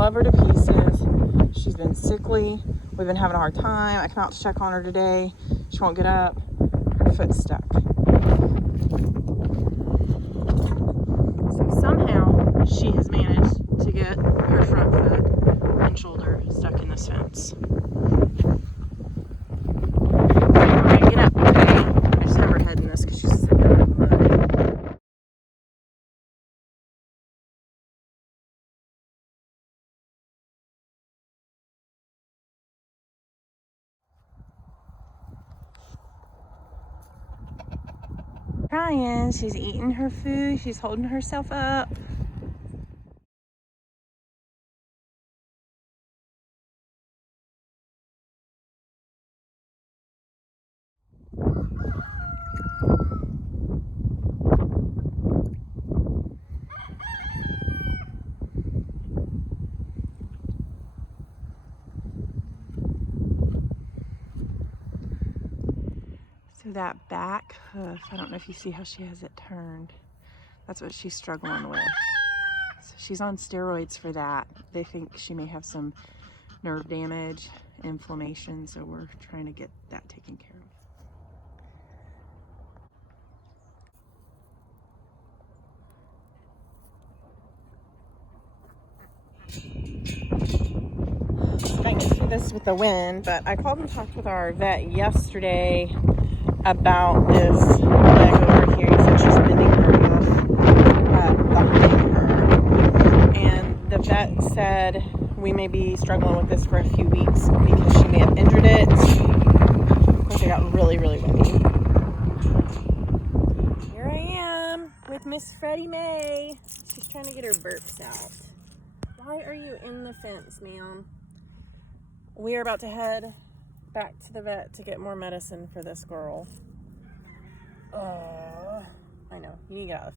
love her to pieces. She's been sickly. We've been having a hard time. I come out to check on her today. She won't get up. Her foot's stuck. So somehow she has managed to get her front foot and shoulder stuck in this fence. We're gonna get up. I just have her head in this because she's sick of the mud. Crying. She's eating her food. She's holding herself up. So that back hoof, I don't know if you see how she has it turned. That's what she's struggling with. So she's on steroids for that. They think she may have some nerve damage, inflammation, so we're trying to get that taken care of. I can see this with the wind, but I called and talked with our vet yesterday about this leg over here. He said she's bending her enough behind her. And the vet said we may be struggling with this for a few weeks because she may have injured it. Of course, it got really, really windy. Here I am with Miss Freddie Mae. She's trying to get her burps out. Why are you in the fence, ma'am? We are about to head back to the vet to get more medicine for this girl. I know, you need to get out of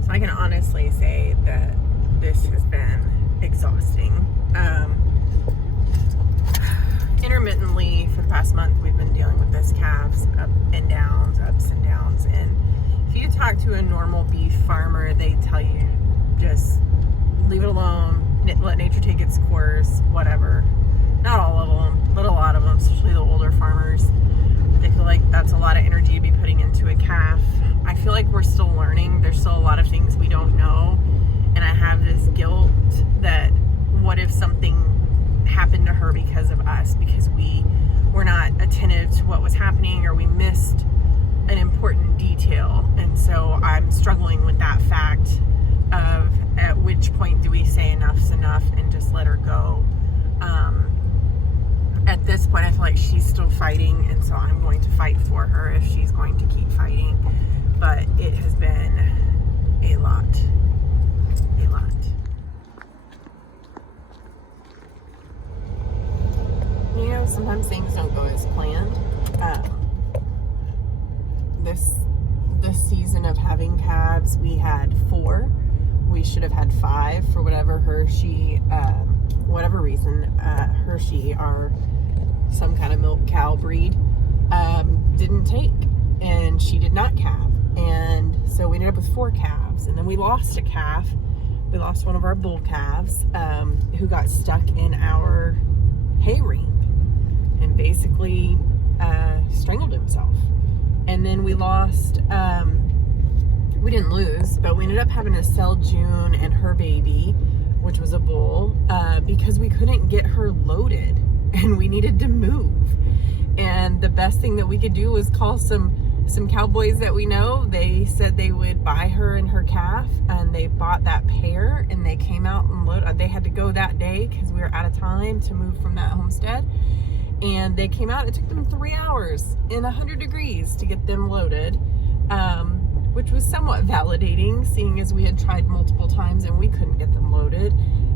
So I can honestly say that this has been exhausting. Intermittently for the past month, we've been dealing with this calves ups and downs. And if you talk to a normal beef farmer, they tell you just leave it alone, let nature take its course, whatever. Not all of them, but a lot of them, especially the older farmers. They feel like that's a lot of energy to be putting into a calf. I feel like we're still learning. There's still a lot of things we don't know. And I have this guilt that what if something happened to her because of us, because we were not attentive to what was happening or we missed an important detail. And so I'm struggling with that fact of at which point do we say enough's enough and just let her go. At this point, I feel like she's still fighting, and so I'm going to fight for her if she's going to keep fighting. But it has been a lot. You know, sometimes things don't go as planned. This season of having calves, we had 4. We should have had 5 for whatever reason. Hershey, our some kind of milk cow breed, didn't take, and she did not calve, and so we ended up with 4 calves, and then we lost a calf. We lost one of our bull calves who got stuck in our hay ring and basically strangled himself. And then we lost, we didn't lose, but we ended up having to sell June and her baby, which was a bull, because we couldn't get her loaded and we needed to move. And the best thing that we could do was call some cowboys that we know. They said they would buy her and her calf, and they bought that pair, and they came out and loaded. They had to go that day because we were out of time to move from that homestead. And they came out. It took them 3 hours in 100 degrees to get them loaded, which was somewhat validating, seeing as we had tried multiple times and we couldn't get them loaded.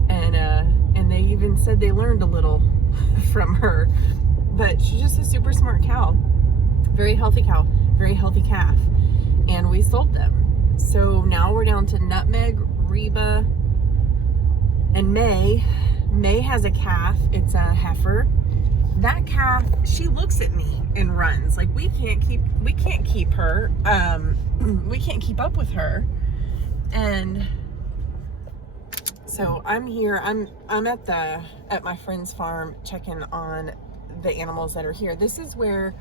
And they even said they learned a little from her. But she's just a super smart cow. Very healthy cow. Very healthy calf. And we sold them. So now we're down to Nutmeg, Reba, and May. May has a calf. It's a heifer. That calf, she looks at me and runs. Like, we can't keep her. We can't keep up with her. And so I'm here. I'm at my friend's farm checking on the animals that are here. This is where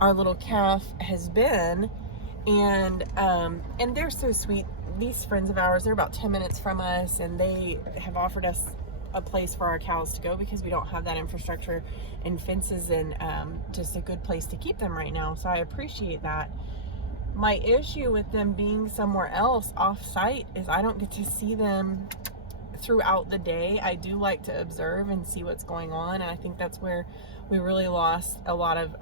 our little calf has been, and they're so sweet. These friends of ours, they're about 10 minutes from us, and they have offered us a place for our cows to go because we don't have that infrastructure and fences and just a good place to keep them right now. So I appreciate that. My issue with them being somewhere else off site is I don't get to see them throughout the day. I do like to observe and see what's going on, and I think that's where we really lost a lot of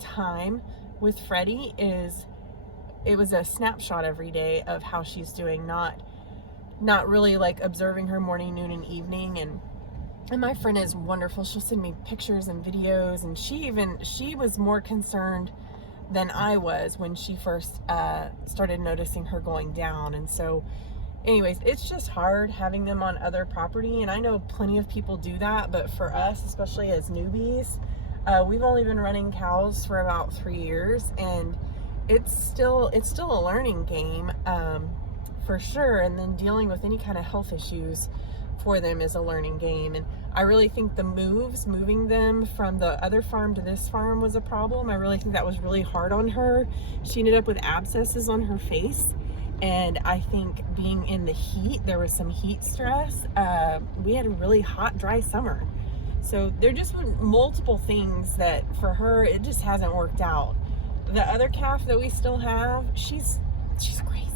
time with Freddie. Is it was a snapshot every day of how she's doing, not really like observing her morning, noon, and evening. And my friend is wonderful. She'll send me pictures and videos, and she was more concerned than I was when she first started noticing her going down. And so anyways, it's just hard having them on other property, and I know plenty of people do that, but for us, especially as newbies, we've only been running cows for about 3 years, and it's still a learning game, for sure. And then dealing with any kind of health issues for them is a learning game. And I really think moving them from the other farm to this farm was a problem. I really think that was really hard on her. She ended up with abscesses on her face. And I think being in the heat, there was some heat stress. We had a really hot, dry summer. So there just were multiple things that for her, it just hasn't worked out. The other calf that we still have, she's crazy.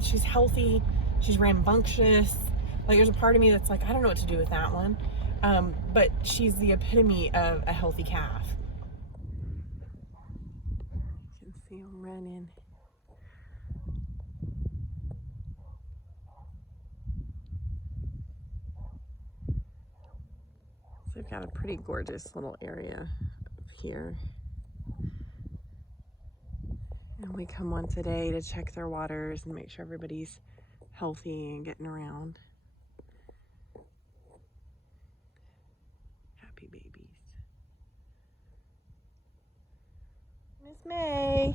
She's healthy. She's rambunctious. Like, there's a part of me that's like, I don't know what to do with that one. But she's the epitome of a healthy calf. You can see them running. So we've got a pretty gorgeous little area here. And we come once a day to check their waters and make sure everybody's healthy and getting around. Happy babies. Miss May.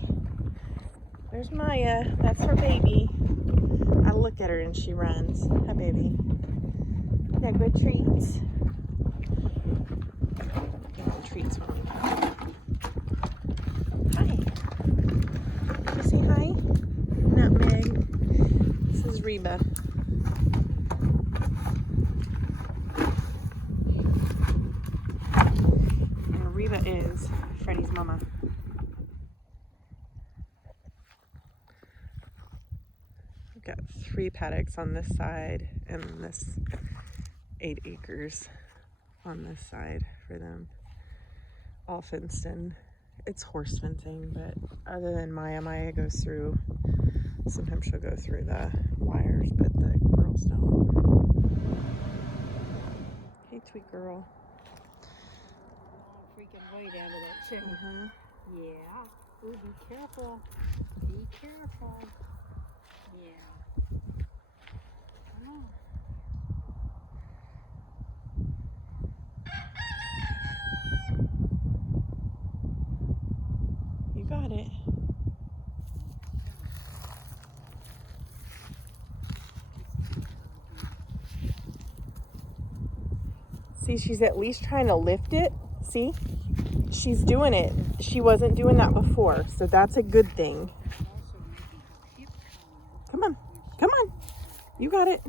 There's Maya. That's her baby. I look at her and she runs. Hi, baby. Yeah, good treats. Good treats when we come. Hi. Did you say hi? Nutmeg. This is Reba. And Reba is Freddie's mama. We've got 3 paddocks on this side and this 8 acres on this side for them. All fenced in. It's horse fencing, but other than Maya goes through. Sometimes she'll go through the wires, but the girls don't. Hey, sweet girl. Freaking way down to that chimney. Yeah. Ooh, be careful. Be careful. Yeah. Oh. You got it. See, she's at least trying to lift it. See? She's doing it. She wasn't doing that before, so that's a good thing. Come on. Come on. You got it.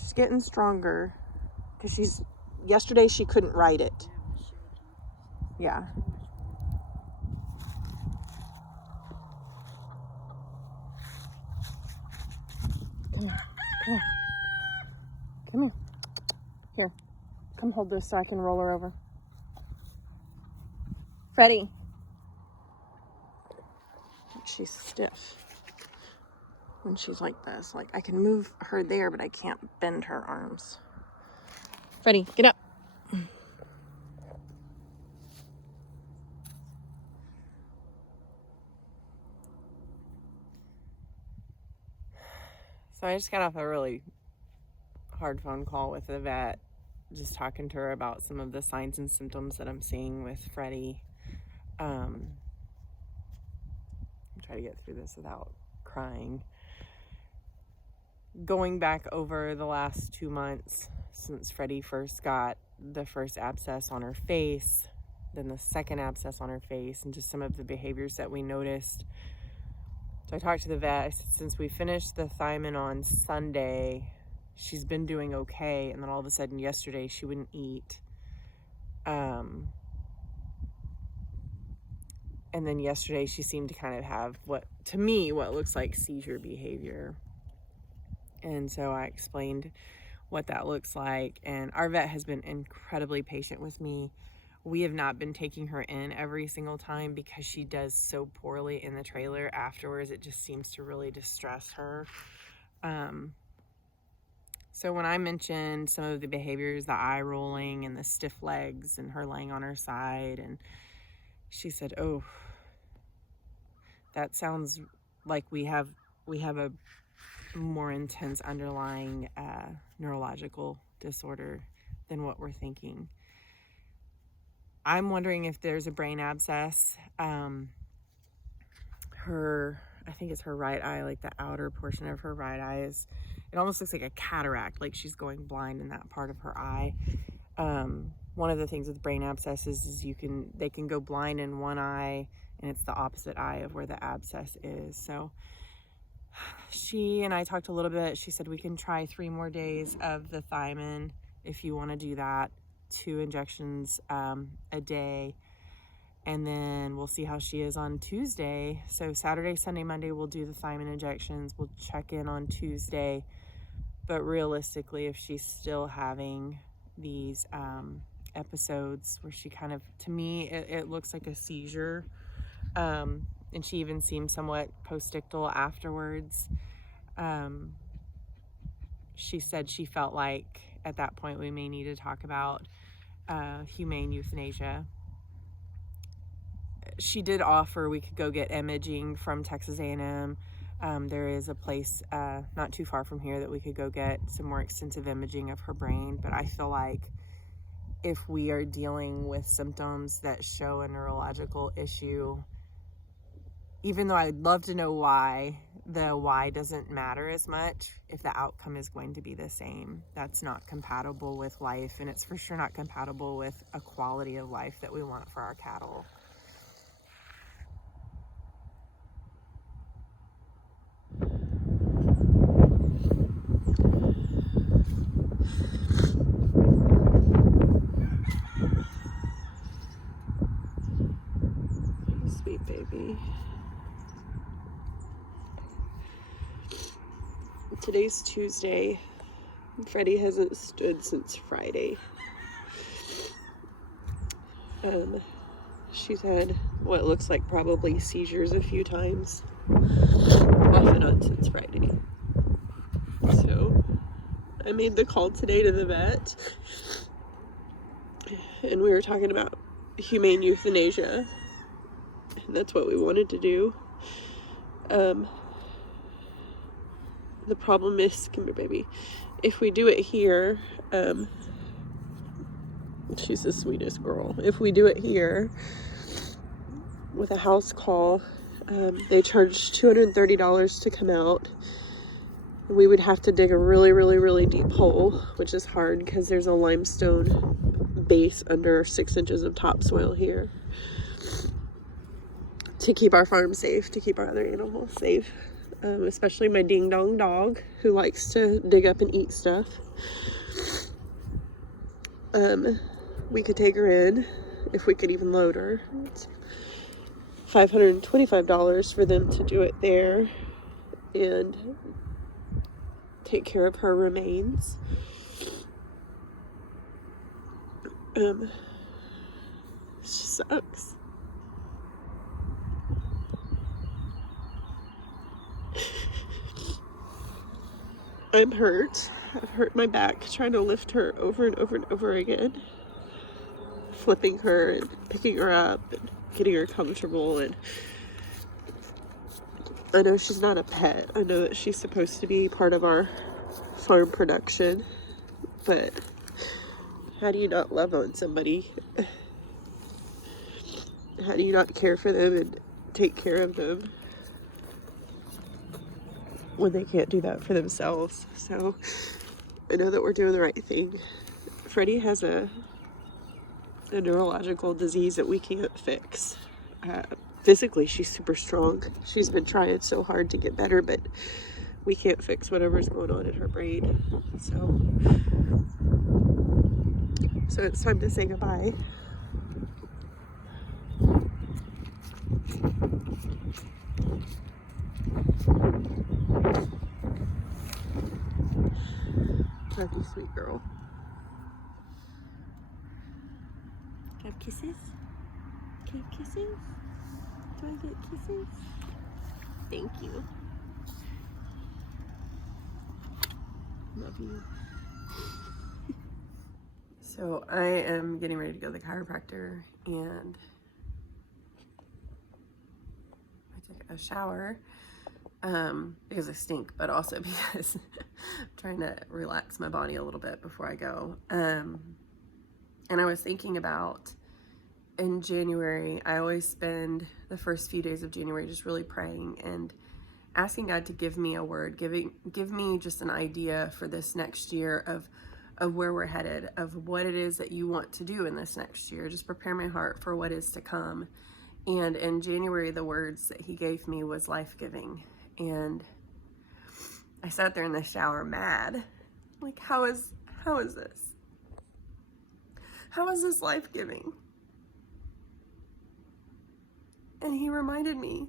She's getting stronger. Because yesterday she couldn't ride it. Yeah. Come here. Come here. Come here. Here. Come hold this so I can roll her over. Freddie. She's stiff when she's like this. Like, I can move her there, but I can't bend her arms. Freddie, get up. So I just got off a really hard phone call with the vet, just talking to her about some of the signs and symptoms that I'm seeing with Freddie. I'll try to get through this without crying. Going back over the last 2 months since Freddie first got the first abscess on her face, then the second abscess on her face, and just some of the behaviors that we noticed. So I talked to the vet. I said, since we finished the thiamine on Sunday, she's been doing okay. And then all of a sudden yesterday she wouldn't eat. And then yesterday she seemed to kind of have what looks like seizure behavior. And so I explained what that looks like. And our vet has been incredibly patient with me. We have not been taking her in every single time because she does so poorly in the trailer afterwards. It just seems to really distress her. So when I mentioned some of the behaviors, the eye rolling and the stiff legs and her laying on her side, and she said, oh, that sounds like we have a more intense underlying neurological disorder than what we're thinking. I'm wondering if there's a brain abscess. I think it's her right eye, like the outer portion of her right eye it almost looks like a cataract, like she's going blind in that part of her eye. One of the things with brain abscesses is they can go blind in one eye, and it's the opposite eye of where the abscess is. So she and I talked a little bit. She said we can try 3 more days of the thiamine if you want to do that. 2 injections a day, and then we'll see how she is on Tuesday. So Saturday, Sunday, Monday we'll do the thiamine injections. We'll check in on Tuesday, but realistically, if she's still having these episodes where she kind of, to me, it looks like a seizure, and she even seemed somewhat postictal afterwards. She said she felt like at that point we may need to talk about humane euthanasia. She did offer we could go get imaging from Texas A&M. There is a place not too far from here that we could go get some more extensive imaging of her brain, but I feel like if we are dealing with symptoms that show a neurological issue, even though I'd love to know why, the why doesn't matter as much if the outcome is going to be the same. That's not compatible with life, and it's for sure not compatible with a quality of life that we want for our cattle. Sweet baby. Today's Tuesday. Freddie hasn't stood since Friday. She's had what looks like probably seizures a few times, off and on since Friday. So I made the call today to the vet, and we were talking about humane euthanasia, and that's what we wanted to do. The problem is, come here, baby. If we do it here, she's the sweetest girl. If we do it here with a house call, they charge $230 to come out. We would have to dig a really, really, really deep hole, which is hard because there's a limestone base under 6 inches of topsoil here to keep our farm safe, to keep our other animals safe. Especially my ding-dong dog, who likes to dig up and eat stuff. We could take her in, if we could even load her. It's $525 for them to do it there and take care of her remains. It sucks. I'm hurt. I've hurt my back trying to lift her over and over and over again. Flipping her and picking her up and getting her comfortable, and I know she's not a pet. I know that she's supposed to be part of our farm production, but how do you not love on somebody? How do you not care for them and take care of them when they can't do that for themselves? So I know that we're doing the right thing. Freddie has a neurological disease that we can't fix. Physically, she's super strong. She's been trying so hard to get better, but we can't fix whatever's going on in her brain. So it's time to say goodbye. Love you, sweet girl. Have kisses? Can you kisses? Do I get kisses? Thank you. Love you. So I am getting ready to go to the chiropractor, and I took a shower because I stink, but also because I'm trying to relax my body a little bit before I go. And I was thinking about, in January, I always spend the first few days of January just really praying and asking God to give me a word, give me just an idea for this next year of where we're headed, of what it is that you want to do in this next year. Just prepare my heart for what is to come. And in January, the words that he gave me was life-giving. And I sat there in the shower mad. Like, how is this? How is this life-giving? And he reminded me,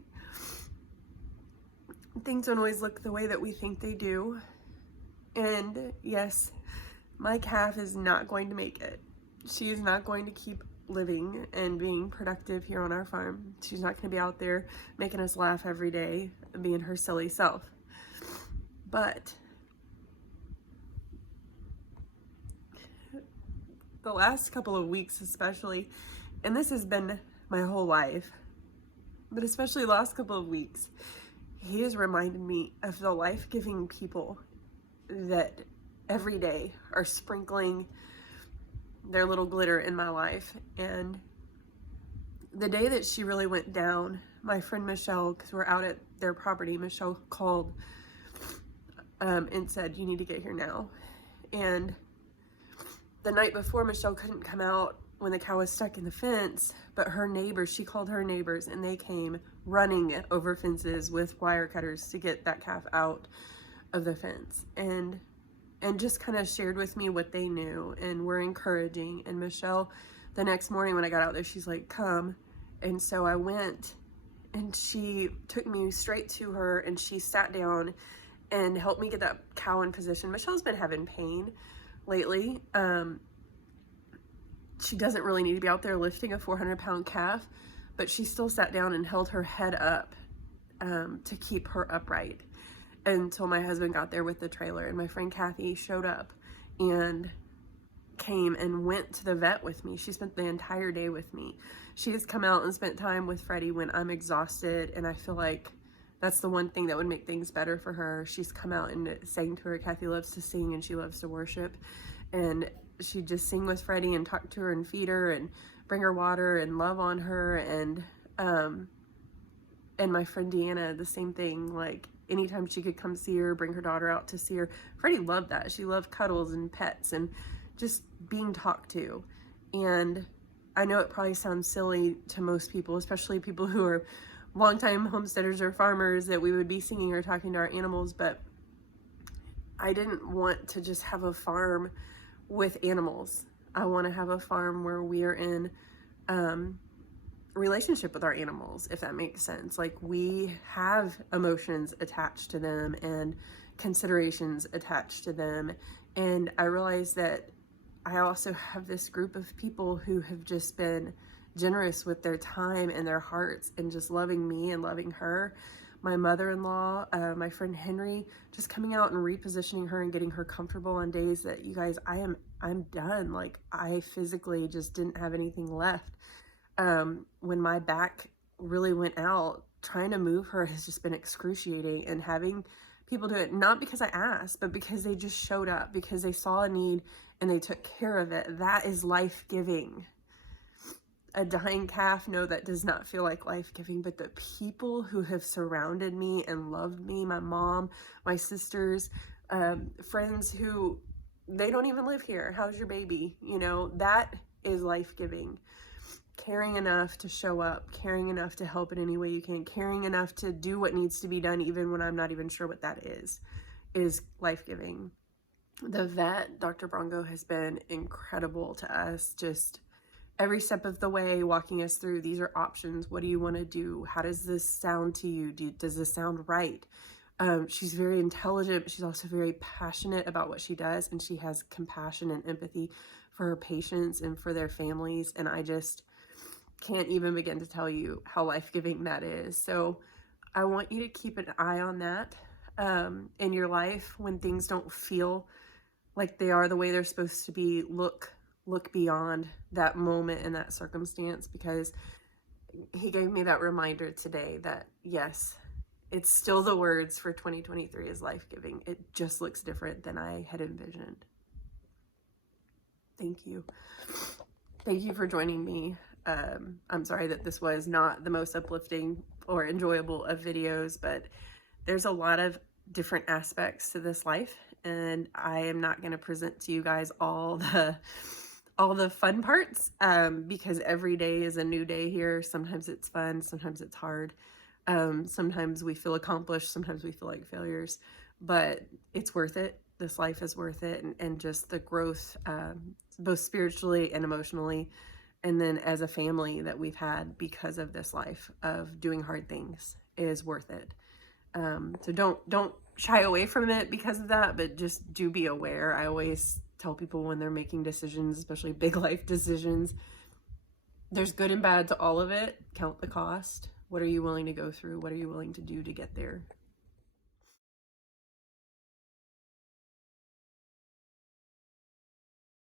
things don't always look the way that we think they do. And yes, my calf is not going to make it. She is not going to keep living and being productive here on our farm. She's not going to be out there making us laugh every day and being her silly self. But the last couple of weeks especially, and this has been my whole life, but especially the last couple of weeks, he has reminded me of the life-giving people that every day are sprinkling their little glitter in my life. And the day that she really went down, my friend Michelle, because we're out at their property, Michelle called and said, you need to get here now. And the night before, Michelle couldn't come out when the cow was stuck in the fence, but her neighbors, she called her neighbors, and they came running over fences with wire cutters to get that calf out of the fence, and just kind of shared with me what they knew and were encouraging. And Michelle, the next morning when I got out there, she's like, come. And so I went, and she took me straight to her, and she sat down and helped me get that cow in position. Michelle's been having pain lately. She doesn't really need to be out there lifting a 400-pound calf, but she still sat down and held her head up to keep her upright until my husband got there with the trailer. And my friend Kathy showed up and came and went to the vet with me. She spent the entire day with me. She has come out and spent time with Freddie when I'm exhausted, and I feel like that's the one thing that would make things better for her. She's come out and sang to her. Kathy loves to sing and she loves to worship, and she'd just sing with Freddie and talk to her and feed her and bring her water and love on her. And my friend Deanna, the same thing. Like, anytime she could come see her, bring her daughter out to see her. Freddie loved that. She loved cuddles and pets and just being talked to. And I know it probably sounds silly to most people, especially people who are longtime homesteaders or farmers, that we would be singing or talking to our animals, but I didn't want to just have a farm with animals. I want to have a farm where we are in relationship with our animals, if that makes sense. Like, we have emotions attached to them and considerations attached to them. And I realized that I also have this group of people who have just been generous with their time and their hearts and just loving me and loving her. My mother-in-law, my friend Henry, just coming out and repositioning her and getting her comfortable on days that, you guys, I'm done. Like, I physically just didn't have anything left. When my back really went out, trying to move her has just been excruciating, and having people do it, not because I asked, but because they just showed up, because they saw a need and they took care of it. That is life-giving. A dying calf, no, that does not feel like life-giving, but the people who have surrounded me and loved me, my mom, my sisters, friends who, they don't even live here. How's your baby? You know, that is life-giving. Caring enough to show up, caring enough to help in any way you can, caring enough to do what needs to be done even when I'm not even sure what that is life-giving. The vet, Dr. Brongo, has been incredible to us, just every step of the way, walking us through, these are options. What do you want to do? How does this sound to you? Does this sound right? She's very intelligent, but she's also very passionate about what she does, and she has compassion and empathy for her patients and for their families, and I just can't even begin to tell you how life-giving that is. So I want you to keep an eye on that in your life when things don't feel like they are the way they're supposed to be. Look beyond that moment and that circumstance, because he gave me that reminder today that yes, it's still the words for 2023 is life-giving. It just looks different than I had envisioned. Thank you. Thank you for joining me. I'm sorry that this was not the most uplifting or enjoyable of videos, but there's a lot of different aspects to this life, and I am not going to present to you guys all the fun parts, because every day is a new day here. Sometimes it's fun, sometimes it's hard. Sometimes we feel accomplished, sometimes we feel like failures, but it's worth it. This life is worth it, and just the growth, both spiritually and emotionally, and then as a family that we've had because of this life of doing hard things is worth it. So don't shy away from it because of that, but just do be aware. I always tell people when they're making decisions, especially big life decisions, there's good and bad to all of it. Count the cost. What are you willing to go through? What are you willing to do to get there?